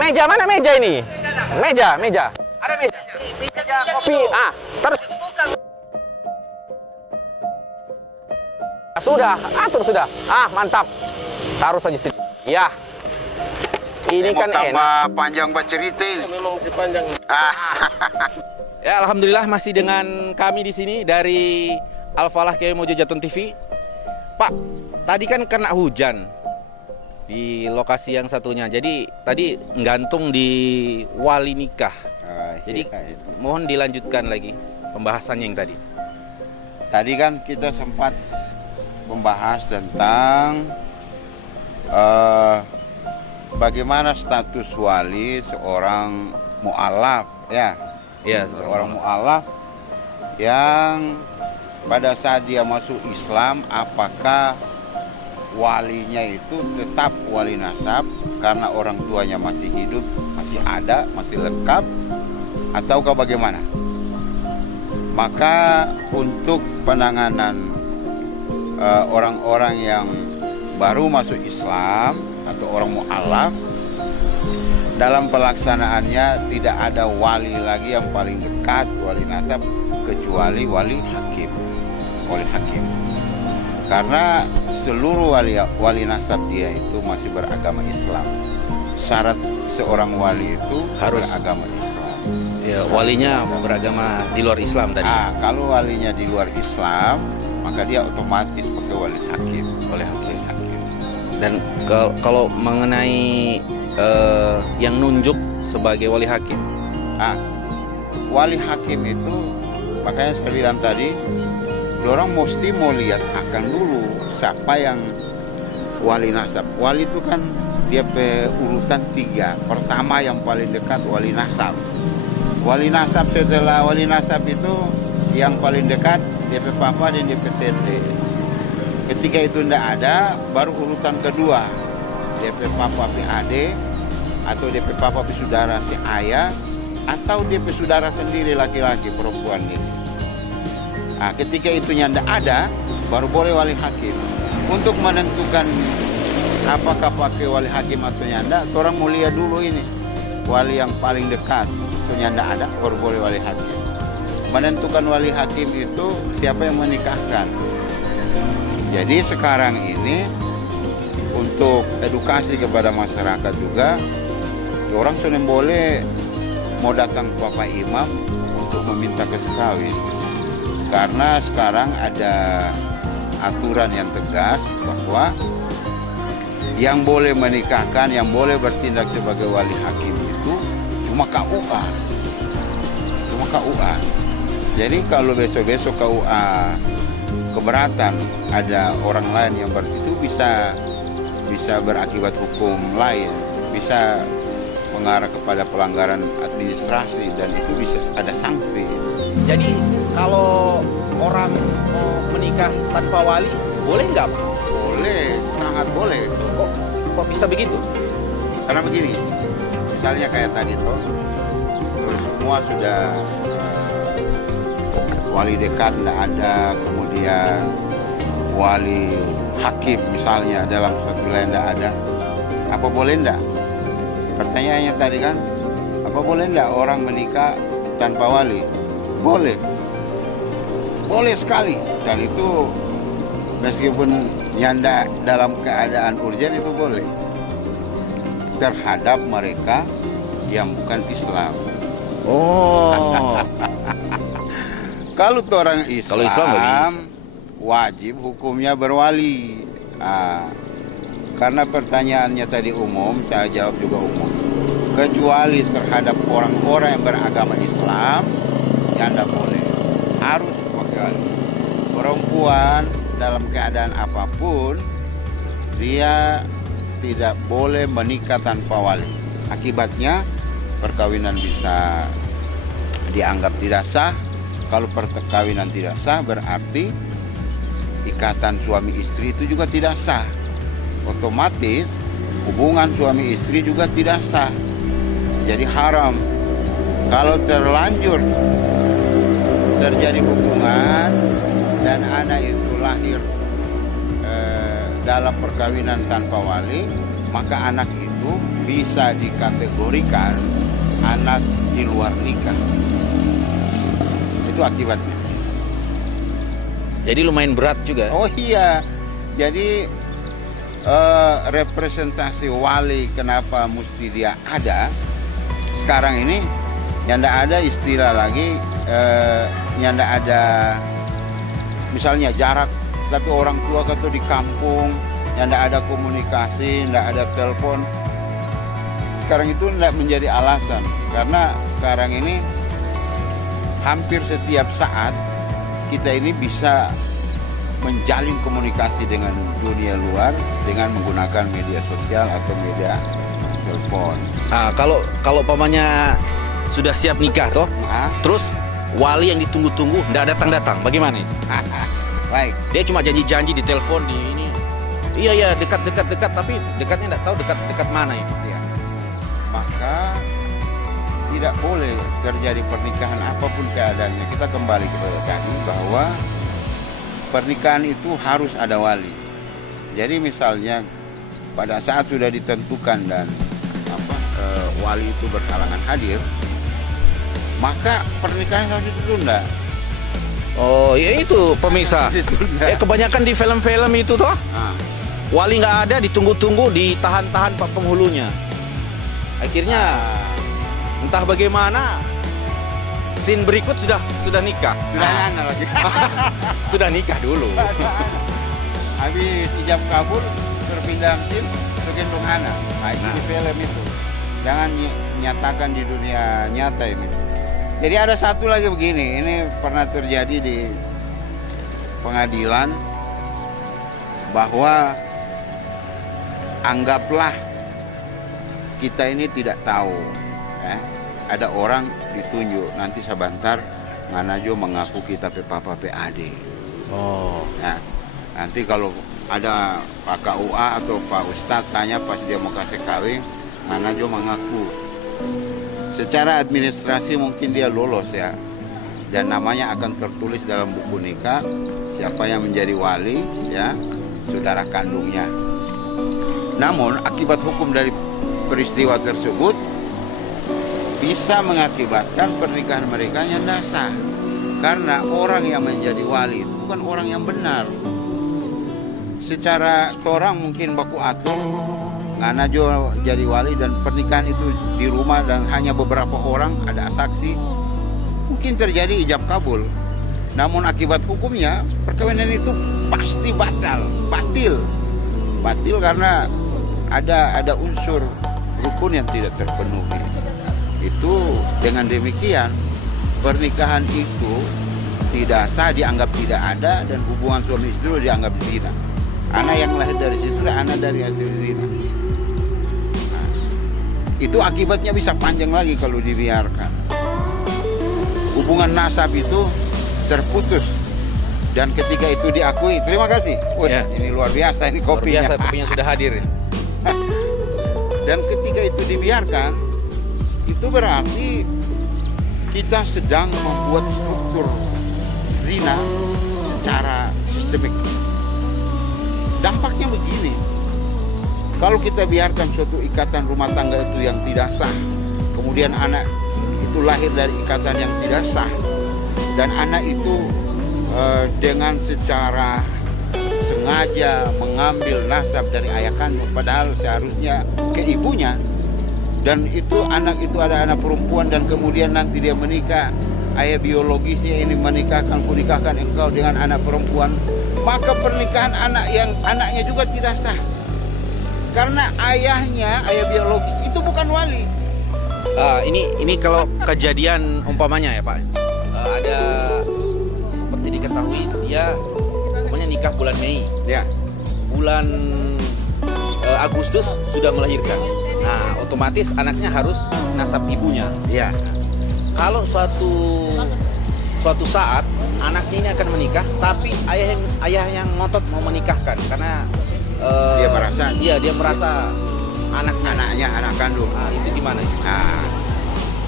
Meja mana meja ini? Meja. Ada meja. Meja kopi. Terus. Sudah, atur sudah. Mantap. Taruh saja sini. Ya. Ini kan enak. Panjang cerita ini. Memang masih panjang. Ya, alhamdulillah masih dengan kami di sini dari Al-Falah Kiai Mojo Jatun TV. Pak, tadi kan kena hujan di lokasi yang satunya. Jadi tadi nggantung di wali nikah. Jadi mohon dilanjutkan lagi pembahasannya yang tadi. Tadi kan kita sempat membahas tentang bagaimana status wali seorang mu'alaf, ya. Iya, seorang mu'alaf yang pada saat dia masuk Islam, apakah walinya itu tetap wali nasab karena orang tuanya masih hidup, masih ada, masih lengkap, ataukah bagaimana? Maka untuk penanganan orang-orang yang baru masuk Islam atau orang mu'alaf, dalam pelaksanaannya tidak ada wali lagi yang paling dekat wali nasab kecuali wali hakim. Karena seluruh wali nasab dia itu masih beragama Islam. Syarat seorang wali itu harus beragama Islam. Ya, walinya beragama di luar Islam tadi. Kalau walinya di luar Islam, maka dia otomatis pakai wali hakim. Dan kalau mengenai yang nunjuk sebagai wali hakim, wali hakim itu makanya saya bilang tadi, orang mesti mau lihat akan dulu siapa yang wali nasab. Wali itu kan dia urutan 3. Pertama yang paling dekat wali nasab. Wali nasab, setelah wali nasab itu yang paling dekat DP papa dan DP tete. Ketika itu tidak ada, baru urutan kedua DP papa PAD atau DP papa saudara si ayah atau DP saudara sendiri laki-laki perempuan ini. Ketika itu tidak ada, baru boleh wali hakim. Untuk menentukan apakah pakai wali hakim atau tidak, orang mau lihat dulu ini wali yang paling dekat. Itu tidak ada, baru boleh wali hakim. Menentukan wali hakim itu siapa yang menikahkan. Jadi sekarang ini untuk edukasi kepada masyarakat juga, orang sudah boleh mau datang ke Bapak Imam untuk meminta kesekawin. Karena sekarang ada aturan yang tegas bahwa yang boleh menikahkan, yang boleh bertindak sebagai wali hakim itu cuma KUA. Jadi kalau besok-besok KUA keberatan ada orang lain yang itu bisa berakibat hukum lain, bisa mengarah kepada pelanggaran administrasi dan itu bisa ada sanksi. Jadi kalau orang mau menikah tanpa wali, boleh nggak, Pak? Boleh, sangat boleh. Kok bisa begitu? Karena begini, misalnya kayak tadi tuh, semua sudah wali dekat tidak ada, kemudian wali hakim misalnya dalam suatu wilayah tidak ada, apa boleh enggak? Pertanyaannya tadi kan, apa boleh enggak orang menikah tanpa wali? Boleh sekali, dan itu meskipun nyanda dalam keadaan urgen itu boleh terhadap mereka yang bukan Islam. Kalau orang Islam wajib hukumnya berwali. Karena pertanyaannya tadi umum, saya jawab juga umum. Kecuali terhadap orang-orang yang beragama Islam, ya tidak boleh. Harus pakai wali. Perempuan dalam keadaan apapun, dia tidak boleh menikah tanpa wali. Akibatnya, perkawinan bisa dianggap tidak sah. Kalau perkawinan tidak sah, berarti ikatan suami istri itu juga tidak sah. Otomatis hubungan suami istri juga tidak sah. Jadi haram. Kalau terlanjur terjadi hubungan dan anak itu lahir dalam perkawinan tanpa wali, maka anak itu bisa dikategorikan anak di luar nikah. Itu akibatnya. Jadi lumayan berat juga. Oh iya, jadi representasi wali kenapa mesti dia ada sekarang ini, yang tidak ada istilah lagi, yang tidak ada misalnya jarak, tapi orang tua atau di kampung, yang tidak ada komunikasi, tidak ada telepon. Sekarang itu tidak menjadi alasan, karena sekarang ini hampir setiap saat kita ini bisa menjalin komunikasi dengan dunia luar dengan menggunakan media sosial atau media telepon. Nah, kalau pamannya sudah siap nikah toh, terus wali yang ditunggu-tunggu tidak datang-datang, bagaimana itu? Baik. Dia cuma janji-janji di telepon di ini. Iya dekat, tapi dekatnya tidak tahu dekat mana itu. Ya. Maka tidak boleh terjadi pernikahan apapun keadaannya. Kita kembali kepada tadi bahwa pernikahan itu harus ada wali. Jadi misalnya pada saat sudah ditentukan dan wali itu berhalangan hadir, maka pernikahan harus ditunda. Oh ya itu pemirsa. Kebanyakan di film-film itu toh, wali nggak ada, ditunggu-tunggu, ditahan-tahan pak penghulunya. Akhirnya entah bagaimana, scene berikut sudah nikah. Sudah anak lagi. Sudah nikah dulu. Habis ijab kabul berpindah scene ke gendong anak. Nah, itu di film itu. Jangan nyatakan di dunia nyata ini. Jadi ada satu lagi begini, ini pernah terjadi di pengadilan bahwa anggaplah kita ini tidak tahu, ada orang ditunjuk nanti sebentar nganajo mengaku kita pe papa pe ade. Oh. Nah, nanti kalau ada Pak KUA atau Pak Ustadz tanya pas dia mau kasih kawin, nganajo mengaku. Secara administrasi mungkin dia lolos ya, dan namanya akan tertulis dalam buku nikah siapa yang menjadi wali, ya, saudara kandungnya. Namun akibat hukum dari peristiwa tersebut bisa mengakibatkan pernikahan mereka yang tidak sah, karena orang yang menjadi wali itu bukan orang yang benar. Secara orang mungkin baku atur nganajo jadi wali dan pernikahan itu di rumah dan hanya beberapa orang ada saksi, mungkin terjadi ijab kabul. Namun akibat hukumnya perkawinan itu pasti batil karena ada unsur rukun yang tidak terpenuhi. Itu dengan demikian pernikahan itu tidak sah, dianggap tidak ada, dan hubungan suami istri dianggap zina. Anak yang lahir dari situ anak dari hasil zina. Nah, itu akibatnya bisa panjang lagi kalau dibiarkan. Hubungan nasab itu terputus, dan ketika itu diakui, terima kasih. Wah, ya. Ini luar biasa, ini kopinya. Luar biasa, kopinya sudah hadir. Dan ketika itu dibiarkan, itu berarti kita sedang membuat struktur zina secara sistemik. Dampaknya begini, kalau kita biarkan suatu ikatan rumah tangga itu yang tidak sah, kemudian anak itu lahir dari ikatan yang tidak sah, dan anak itu dengan secara sengaja mengambil nasab dari ayah kandung, padahal seharusnya ke ibunya, dan itu anak itu ada anak perempuan, dan kemudian nanti dia menikah, ayah biologisnya ini kunikahkan engkau dengan anak perempuan, maka pernikahan anaknya juga tidak sah, karena ayah biologis itu bukan wali. Ini kalau kejadian umpamanya ya Pak, ada seperti diketahui dia umpamanya nikah bulan Mei, ya. Bulan Agustus sudah melahirkan. Nah, otomatis anaknya harus nasab ibunya. Ya. Kalau suatu saat anaknya ini akan menikah, tapi ayah yang ngotot mau menikahkan karena dia merasa anaknya anak kandung. Nah, itu gimana? Nah,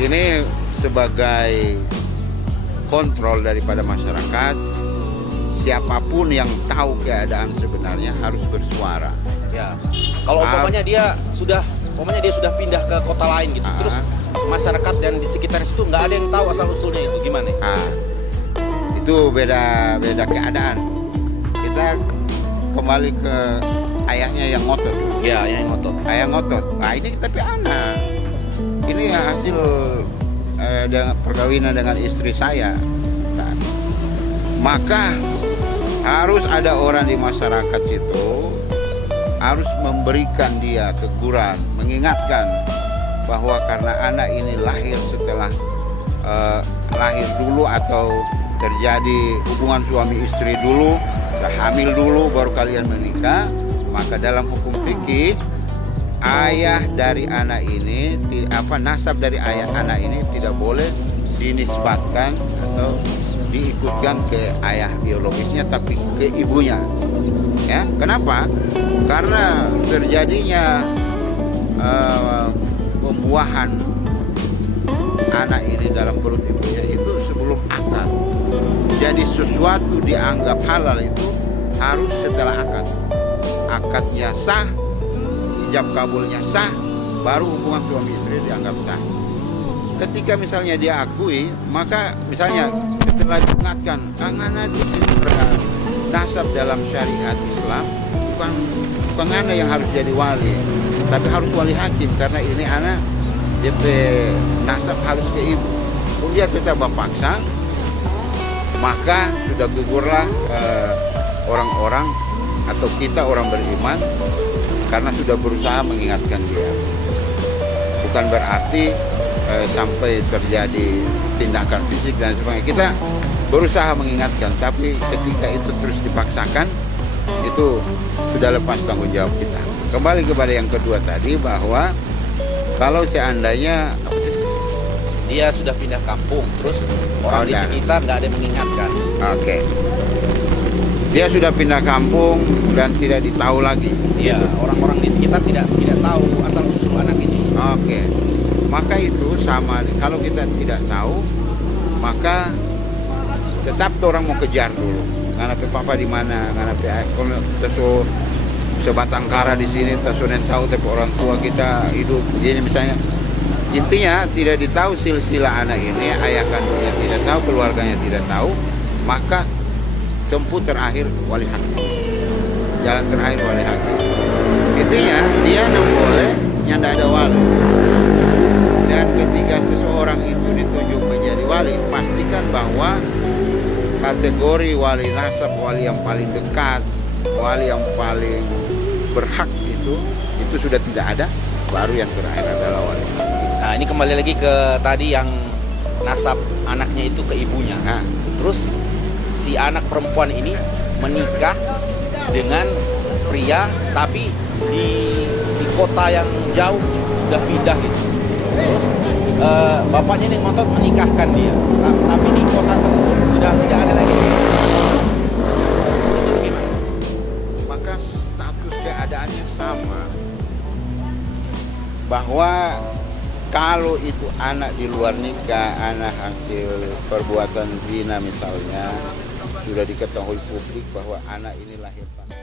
ini sebagai kontrol daripada masyarakat, siapapun yang tahu keadaan sebenarnya harus bersuara. Ya. Kalau umpamanya dia sudah umpamanya dia sudah pindah ke kota lain gitu, terus masyarakat dan di sekitar situ nggak ada yang tahu asal usulnya itu gimana? Itu beda keadaan. Kita kembali ke ayahnya yang ngotot. Ya, yang ngotot. Ayah ngotot. Nah ini tapi anak. Ini hasil perkawinan dengan istri saya. Nah, maka harus ada orang di masyarakat itu harus memberikan dia teguran, mengingatkan bahwa karena anak ini lahir setelah lahir dulu atau terjadi hubungan suami istri dulu, hamil dulu baru kalian menikah, maka dalam hukum fikih ayah dari anak ini, nasab dari ayah anak ini tidak boleh dinisbatkan atau diikutkan ke ayah biologisnya, tapi ke ibunya. Ya, kenapa? Karena terjadinya pembuahan anak ini dalam perut ibunya itu sebelum akad. Jadi sesuatu dianggap halal itu harus setelah akad. Akadnya sah, ijab kabulnya sah, baru hubungan suami istri dianggap sah. Ketika misalnya dia akui, maka misalnya setelah diingatkan, anak itu nasab dalam syariat Islam bukan anak yang harus jadi wali, tapi harus wali hakim karena ini anak DP nasab harus ke ibu. Kemudian tetap paksa, maka sudah gugurlah orang-orang atau kita orang beriman karena sudah berusaha mengingatkan dia. Bukan berarti sampai terjadi tindakan fisik dan sebagainya. Kita berusaha mengingatkan, tapi ketika itu terus dipaksakan, itu sudah lepas tanggung jawab kita. Kembali kepada yang kedua tadi, bahwa kalau seandainya dia sudah pindah kampung, terus orang di sekitar nggak ada yang mengingatkan. Oke. Dia sudah pindah kampung dan tidak ditahu lagi. Iya, orang-orang di sekitar tidak tahu asal usul anak ini. Oke. Maka itu sama, kalau kita tidak tahu, maka tetap orang mau kejar dulu. Ngana papa di mana, ngana kalau tesu sebatang kara di sini, tesu tahu tapi orang tua kita hidup. Jadi misalnya intinya tidak ditahu silsilah anak ini, ayah kandungnya tidak tahu, keluarganya tidak tahu, maka tempuh terakhir wali hakim. Jalan terakhir wali hakim. Intinya dia tidak boleh nyanda ada wali. Dan ketika seseorang itu ditunjuk menjadi wali, pastikan bahwa kategori wali nasab, wali yang paling dekat, wali yang paling berhak itu sudah tidak ada, baru yang terakhir adalah wali. Nah, ini kembali lagi ke tadi yang nasab anaknya itu ke ibunya. Nah. Terus si anak perempuan ini menikah dengan pria tapi di kota yang jauh, sudah pindah gitu. Terus bapaknya ini ngotot menikahkan dia, tapi di kota tersebut sudah tidak ada lagi. Itu gimana? Maka status keadaannya sama, bahwa kalau itu anak di luar nikah, anak hasil perbuatan zina misalnya, sudah diketahui publik bahwa anak ini lahir tanpa